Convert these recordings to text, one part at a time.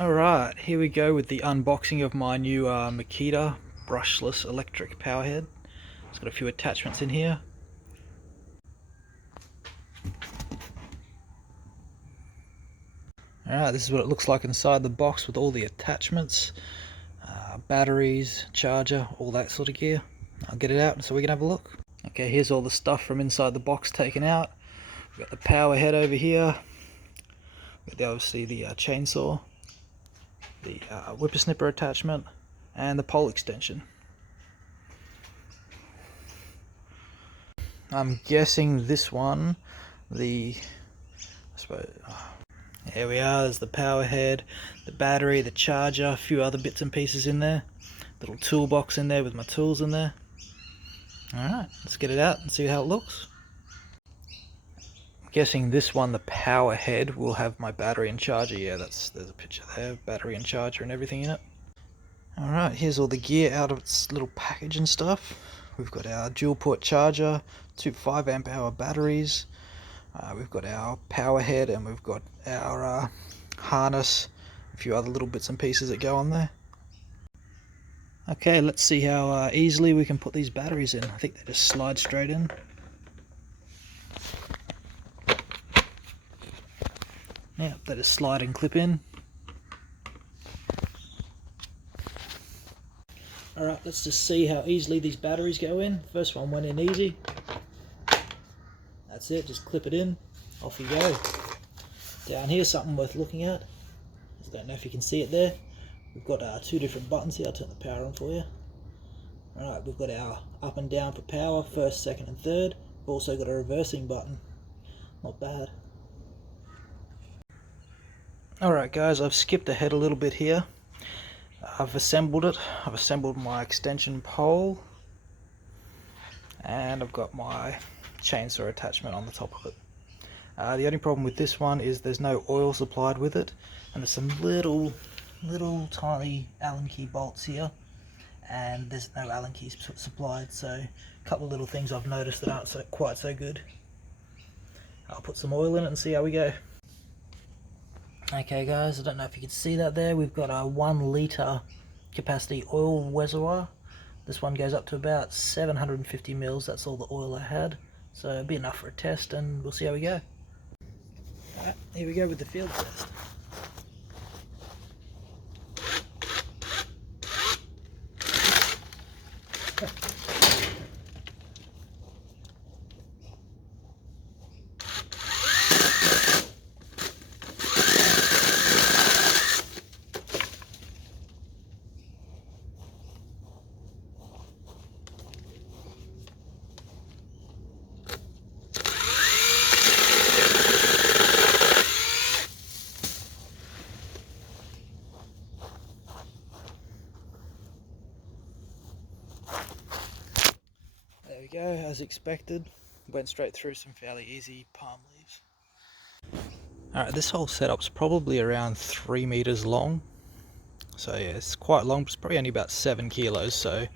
Alright, here we go with the unboxing of my new Makita brushless electric power head. It's got a few attachments in here. Alright, this is what it looks like inside the box with all the attachments, batteries, charger, all that sort of gear. I'll get it out so we can have a look. Okay, here's all the stuff from inside the box taken out. We've got the power head over here. We've got obviously the chainsaw, the whippersnipper attachment, and the pole extension. I'm guessing this one, here we are, there's the power head, the battery, the charger, a few other bits and pieces in there. Little toolbox in there with my tools in there. Alright, let's get it out and see how it looks. I'm guessing this one, the power head, will have my battery and charger. Yeah, there's a picture there, battery and charger and everything in it. Alright, here's all the gear out of its little package and stuff. We've got our dual port charger, two 5 amp hour batteries, we've got our power head, and we've got our harness, a few other little bits and pieces that go on there. Okay, let's see how easily we can put these batteries in. I think they just slide straight in. Yeah, they just slide and clip in. Alright, let's just see how easily these batteries go in. First one went in easy. That's it, just clip it in, off you go. Down here, something worth looking at. I don't know if you can see it there. We've got two different buttons here. I'll turn the power on for you. Alright, we've got our up and down for power, first, second and third. We've also got a reversing button. Not bad. Alright guys, I've skipped ahead a little bit here. I've assembled it. I've assembled my extension pole, and I've got my chainsaw attachment on the top of it. The only problem with this one is there's no oil supplied with it, and there's some little tiny Allen key bolts here, and there's no Allen keys supplied, so a couple of little things I've noticed that aren't quite so good. I'll put some oil in it and see how we go. Okay guys, I don't know if you can see that there. We've got a 1 litre capacity oil reservoir. This one goes up to about 750 mils. That's all the oil I had, so it'll be enough for a test, and we'll see how we go. Alright, here we go with the field test. There we go, as expected. Went straight through some fairly easy palm leaves. Alright, this whole setup's probably around 3 meters long. So yeah, it's quite long, but it's probably only about 7 kilos, so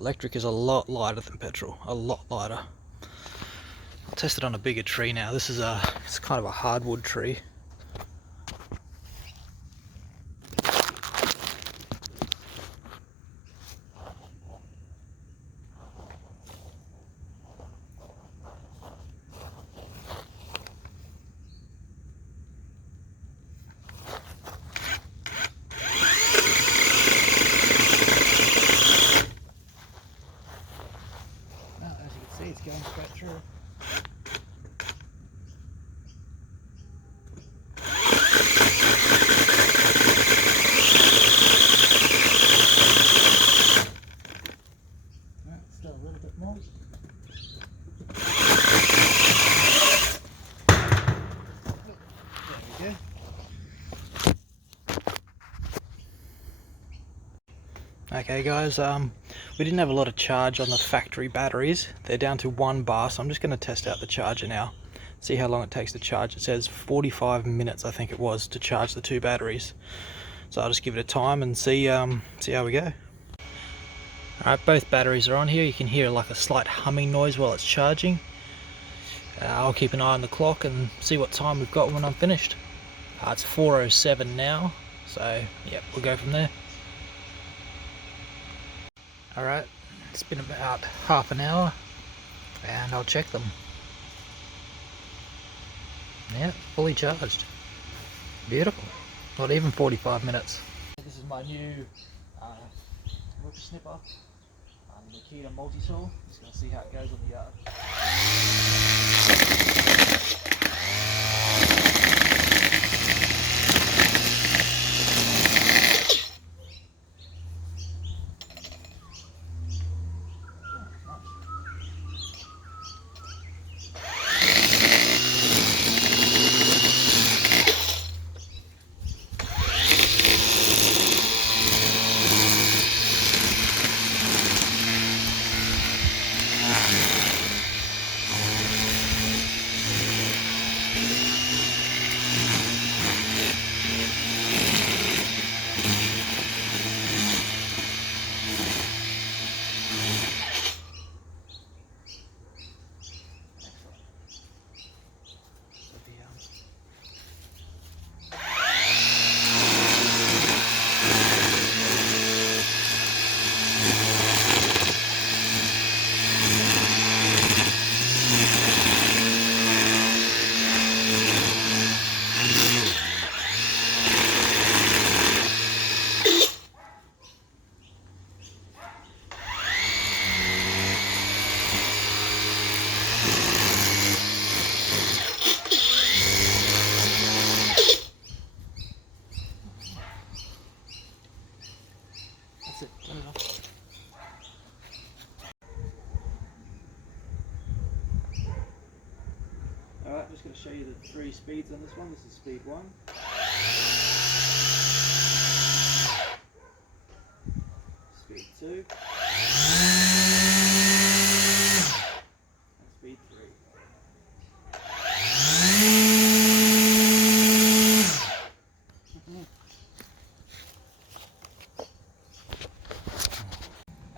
electric is a lot lighter than petrol, a lot lighter. I'll test it on a bigger tree now. This is it's kind of a hardwood tree. It's going straight through. Still a little bit more. There we go. Okay guys, we didn't have a lot of charge on the factory batteries. They're down to 1 bar, so I'm just going to test out the charger now. See how long it takes to charge. It says 45 minutes, I think it was, to charge the 2 batteries. So I'll just give it a time and see how we go. Alright, both batteries are on here. You can hear like a slight humming noise while it's charging. I'll keep an eye on the clock and see what time we've got when I'm finished. It's 4:07 now, So yeah, we'll go from there. Alright, it's been about half an hour and I'll check them. Yeah, fully charged. Beautiful. Not even 45 minutes. This is my new roof snipper, the makita multi-tool. Just going to see how it goes on the yard. That's it. Turn it off. Alright, just going to show you the 3 speeds on this one. This is speed 1. Speed 2. And speed 3.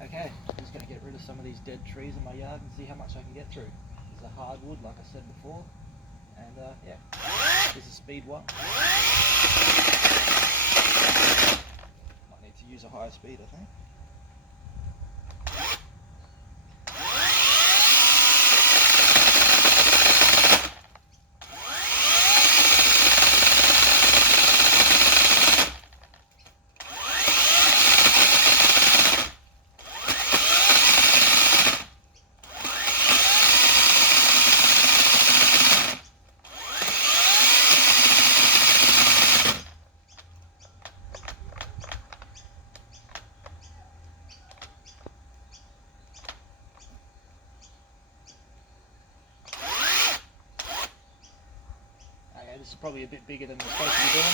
Okay, I'm just going to get rid of some of these dead trees in my yard and see how much I can get through. This is a hardwood, like I said before, and yeah, this is speed 1. Might need to use a higher speed, I think. This is probably a bit bigger than we're supposed to be doing.